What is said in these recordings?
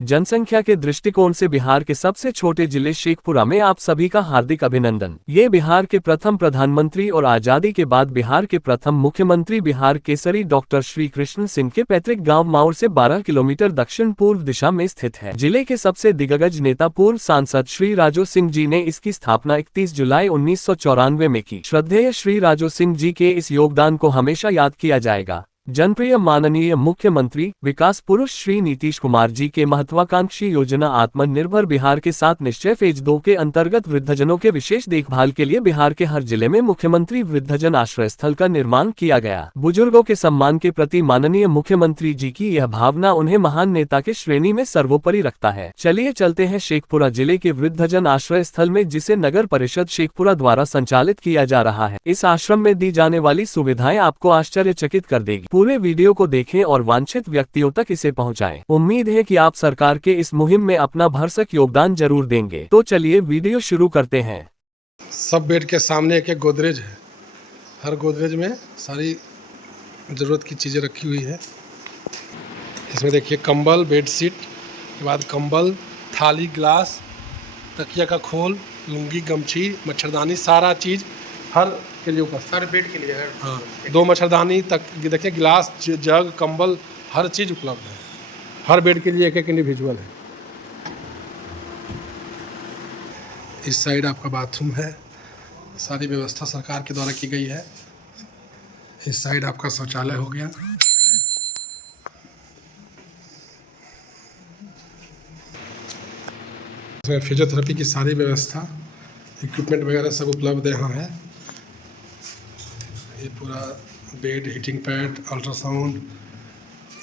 जनसंख्या के दृष्टिकोण से बिहार के सबसे छोटे जिले शेखपुरा में आप सभी का हार्दिक अभिनंदन। ये बिहार के प्रथम प्रधानमंत्री और आजादी के बाद बिहार के प्रथम मुख्यमंत्री बिहार केसरी डॉक्टर श्री कृष्ण सिंह के पैतृक गांव माउर से 12 किलोमीटर दक्षिण पूर्व दिशा में स्थित है। जिले के सबसे दिग्गज नेता पूर्व सांसद श्री राजो सिंह जी ने इसकी स्थापना 31 जुलाई 1994 में की। श्रद्धेय श्री राजो सिंह जी के इस योगदान को हमेशा याद किया जाएगा। जनप्रिय माननीय मुख्यमंत्री विकास पुरुष श्री नीतीश कुमार जी के महत्वाकांक्षी योजना आत्मनिर्भर बिहार के साथ निश्चय फेज 2 के अंतर्गत वृद्धजनों के विशेष देखभाल के लिए बिहार के हर जिले में मुख्यमंत्री वृद्धजन आश्रय स्थल का निर्माण किया गया। बुजुर्गों के सम्मान के प्रति माननीय मुख्यमंत्री जी की यह भावना उन्हें महान नेता के श्रेणी में सर्वोपरि रखता है। चलिए चलते हैं शेखपुरा जिले के वृद्धजन आश्रय स्थल में, जिसे नगर परिषद शेखपुरा द्वारा संचालित किया जा रहा है। इस आश्रम में दी जाने वाली सुविधाएं आपको आश्चर्यचकित कर देगी। पूरे वीडियो को देखें और वांछित व्यक्तियों तक इसे पहुंचाएं। उम्मीद है कि आप सरकार के इस मुहिम में अपना भरसक योगदान जरूर देंगे। तो चलिए वीडियो शुरू करते हैं। सब बेड के सामने एक एक गोदरेज है। हर गोदरेज में सारी ज़रूरत की चीज़ें रखी हुई है। इसमें देखिए कंबल, बेडशीट के बाद कंबल, थाली, गिलास, तकिया का खोल, लुंगी, गमछी, मच्छरदानी, सारा चीज़ हर के लिए उपस्थित। हर बेड के लिए है। हाँ, 2 मच्छरदानी तक देखिए, गिलास, जग, कंबल, हर चीज़ उपलब्ध है। हर बेड के लिए एक एक इंडिविजुअल है। इस साइड आपका बाथरूम है। सारी व्यवस्था सरकार के द्वारा की गई है। इस साइड आपका शौचालय हो गया। इसमें फिजियोथेरेपी की सारी व्यवस्था, इक्विपमेंट वगैरह सब उपलब्ध यहाँ है। ये पूरा बेड, हीटिंग पैड, अल्ट्रासाउंड,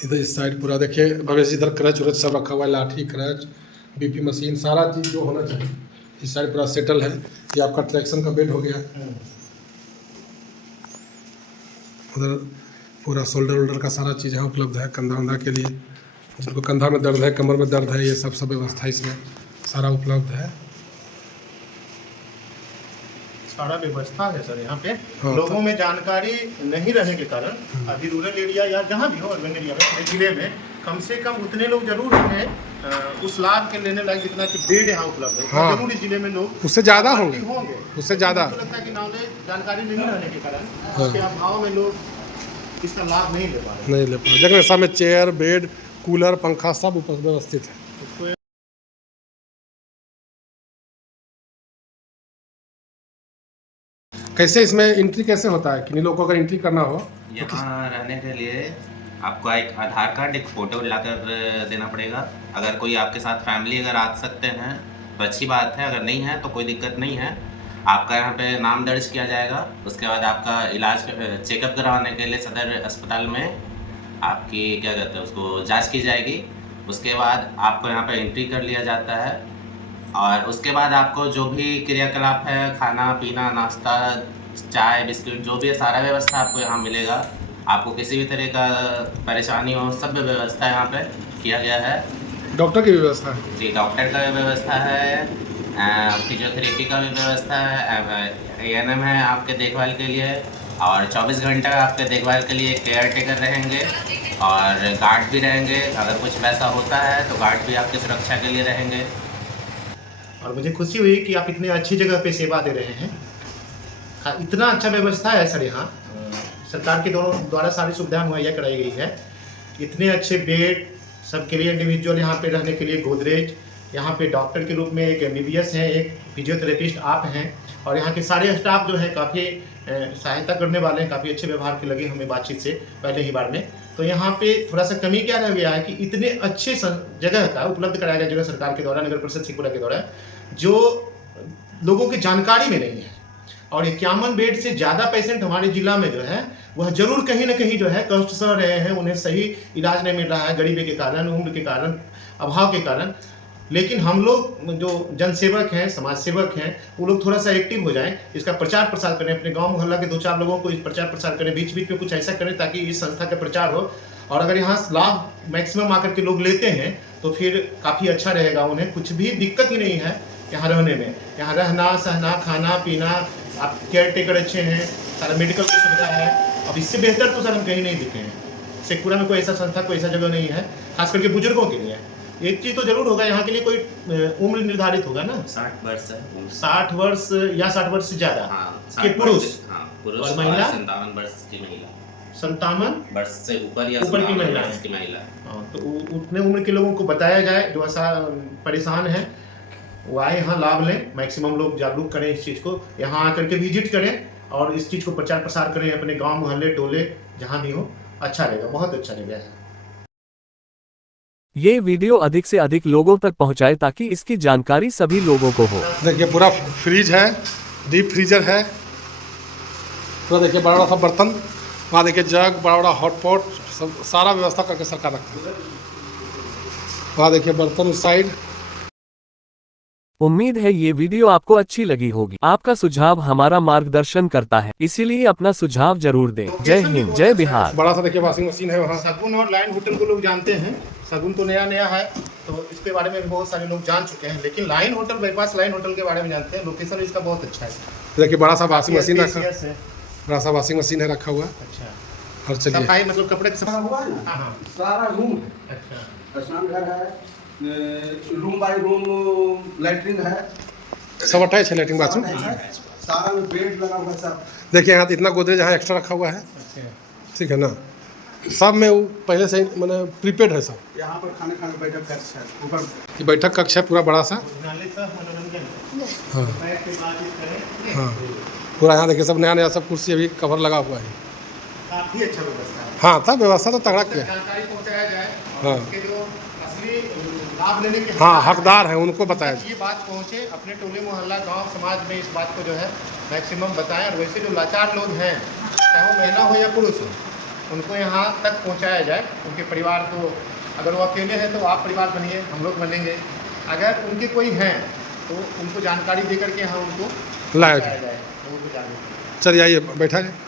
इधर इस साइड पूरा देखिए भवेश, इधर क्रच व्रच सब रखा हुआ है, लाठी, क्रच, बीपी मशीन, सारा चीज़ जो होना चाहिए। इस साइड पूरा सेटल है। ये आपका ट्रैक्शन का बेड हो गया। उधर पूरा शोल्डर वोल्डर का सारा चीज़ यहाँ उपलब्ध है। कंधा वंधा के लिए, जिनको कंधा में दर्द है, कमर में दर्द है, ये सब व्यवस्था इसमें सारा उपलब्ध है। सारा व्यवस्था है सर यहाँ पे। हाँ, लोगों में जानकारी नहीं रहने के कारण अभी रूरल एरिया या जहाँ भी हो, अर्बन एरिया में, जिले में कम से कम उतने लोग जरूर हैं उस लाभ के लेने लायक जितना कि बेड यहाँ उपलब्ध है। हाँ, जरूर इस जिले में लोग उससे ज़्यादा होंगे। उससे ज़्यादा मुझे लगता है कि नॉलेज, जानकारी नहीं रहने के कारण, हाँ, उसके अभाव में लोग इसका लाभ नहीं ले पा रहे। देखिए सब में चेयर, बेड, कूलर, पंखा सब व्यवस्थित है। कैसे इसमें एंट्री कैसे होता है? किन्हीं लोगों को अगर एंट्री करना हो यहाँ रहने के लिए आपको एक आधार कार्ड, एक फ़ोटो लाकर देना पड़ेगा। अगर कोई आपके साथ फैमिली अगर आ सकते हैं तो अच्छी बात है, अगर नहीं है तो कोई दिक्कत नहीं है। आपका यहाँ पे नाम दर्ज किया जाएगा। उसके बाद आपका इलाज, चेकअप करवाने के लिए सदर अस्पताल में आपकी क्या कहते हैं उसको जाँच की जाएगी। उसके बाद आपको यहाँ पर एंट्री कर लिया जाता है और उसके बाद आपको जो भी क्रियाकलाप है, खाना पीना, नाश्ता, चाय, बिस्किट, जो भी है सारा व्यवस्था आपको यहाँ मिलेगा। आपको किसी भी तरह का परेशानी हो, सब व्यवस्था यहाँ पे किया गया है। डॉक्टर की व्यवस्था है जी, डॉक्टर का भी व्यवस्था है, फिजियोथेरेपी का भी व्यवस्था है, ANM है आपके देखभाल के लिए, और 24 घंटा आपके देखभाल के लिए केयर टेकर रहेंगे और गार्ड भी रहेंगे। अगर कुछ वैसा होता है तो गार्ड भी आपकी सुरक्षा के लिए रहेंगे। और मुझे खुशी हुई कि आप इतने अच्छी जगह पे सेवा दे रहे हैं। इतना अच्छा व्यवस्था है सर यहाँ। सरकार के द्वारा सारी सुविधाएं मुहैया कराई गई है। इतने अच्छे बेड, सबके लिए इंडिविजुअल, यहाँ पे रहने के लिए गोदरेज, यहाँ पे डॉक्टर के रूप में एक MBBS हैं, एक फिजियोथेरेपिस्ट आप हैं, और यहाँ के सारे स्टाफ जो है काफ़ी सहायता करने वाले हैं, काफ़ी अच्छे व्यवहार के लगे हमें बातचीत से पहले ही बार में। तो यहाँ पे थोड़ा सा कमी क्या रह गया है कि इतने अच्छे जगह का उपलब्ध कराया गया, जगह सरकार के द्वारा, नगर परिषद शेखपुरा के द्वारा, जो लोगों की जानकारी में नहीं है। और 51 बेड से ज़्यादा पेशेंट हमारे जिला में जो है वह जरूर कहीं ना कहीं जो है कष्ट सह रहे हैं। उन्हें सही इलाज नहीं मिल रहा है, गरीबी के कारण, उम्र के कारण, अभाव के कारण। लेकिन हम लोग जो जनसेवक हैं, समाज सेवक हैं, वो लोग थोड़ा सा एक्टिव हो जाएं, इसका प्रचार प्रसार करें, अपने गांव मोहल्ला के 2-4 लोगों को इस प्रचार प्रसार करें, बीच बीच में कुछ ऐसा करें ताकि इस संस्था का प्रचार हो। और अगर यहाँ लाभ मैक्सिमम आकर के लोग लेते हैं तो फिर काफ़ी अच्छा रहेगा। उन्हें कुछ भी दिक्कत ही नहीं है यहाँ रहने में। यहाँ रहना सहना, खाना पीना, आप केयर टेकर अच्छे हैं, सारा मेडिकल की सुविधा है। अब इससे बेहतर तो सर हम कहीं नहीं दिखे हैं। शेखपुरा में कोई ऐसा संस्था, कोई ऐसा जगह नहीं है, खास करके बुजुर्गों के लिए। एक चीज़ तो जरूर होगा, यहाँ के लिए कोई उम्र निर्धारित होगा ना? 60 वर्ष है। 60 वर्ष या 60 वर्ष से ज़्यादा? हाँ, कि 60 पुरुष? वर्ष, हाँ, पुरुष और महिला? 57 वर्ष की महिला। 57 वर्ष से ऊपर या ऊपर की 57 महिला वर्ष है। की महिला। हाँ, तो उतने उम्र के लोगों को बताया जाए जो ऐसा परेशान है, वो आए यहाँ लाभ लें। मैक्सिमम लोग जागरूक करें इस चीज़ को, यहाँ आकर के विजिट करें और इस चीज़ को प्रचार प्रसार करें अपने गांव मोहल्ले टोले जहाँ भी हो। अच्छा रहेगा, बहुत अच्छा रहेगा है। ये वीडियो अधिक से अधिक लोगों तक पहुंचाए ताकि इसकी जानकारी सभी लोगों को हो। देखिए पूरा फ्रिज है, डीप फ्रीजर है पूरा। देखिए बड़ा बड़ा सा बर्तन, वहाँ देखिए जग, बड़ा बड़ा हॉट पॉट, सब सारा व्यवस्था करके सरकार रखती है। वहाँ देखिए बर्तन उस साइड। उम्मीद है ये वीडियो आपको अच्छी लगी होगी। आपका सुझाव हमारा मार्गदर्शन करता है, इसीलिए अपना सुझाव जरूर दें। जय हिंद, जय बिहार। बड़ा सा देखिए वॉशिंग मशीन है वहाँ। सगुन और लाइन होटल को लोग जानते हैं। सगुन तो नया नया है, तो इसके बारे में बहुत सारे लोग जान चुके हैं, लेकिन line hotel, bypass line hotel के बारे में जानते हैं। लोकेशन इसका बहुत अच्छा है। देखिए बड़ा सा वॉशिंग मशीन रखा, स्पेशियस है। बड़ा सा वॉशिंग मशीन है रखा हुआ। अच्छा, और चलिए सफाई मतलब कपड़े की सफाई हुआ है ना, हाँ हाँ, सारा रूम अच्छा स्नान घर है, रूम बाय रूम लैट्रिन है, सब अटैच है लेटरिन बाथरूम। सारा में बेड लगा हुआ है सब। देखिए यहाँ इतना गोदरेज यहाँ एक्स्ट्रा रखा हुआ है, अच्छा। ठीक है ना। सब में वो पहले से ही मैंने प्रीपेड है सब। यहाँ पर खाने खाने बैठक कक्ष है, ऊपर ये बैठक कक्ष है पूरा बड़ा सा। भोजनालय का मनोरंजन हाँ बैठ के बातचीत करें। हाँ, पूरा यहाँ देखिए सब नया नया सब कुर्सी अभी कवर लगा हुआ है। काफी अच्छा व्यवस्था है। हाँ था व्यवस्था तो तगड़ा किया है। जानकारी पहुंचाया जाए हाँ। और इसके जो असली लाभ लेने के हाँ हकदार है उनको बताया जाए। ये बात पहुंचे अपने टोले मोहल्ला गांव समाज में, इस बात को जो है मैक्सिमम बताएं। और वैसे जो लाचार लोग हैं, चाहे वो महिला हो या पुरुष हो, उनको यहाँ तक पहुंचाया जाए। उनके परिवार को, अगर वो अकेले हैं तो आप परिवार बनिए, हम लोग बनेंगे। अगर उनके कोई हैं तो उनको जानकारी दे करके यहाँ उनको लाया पहुंचाया जाए। जाए, लोगों को जागरूक करें। चलिए आइए बैठा जाए।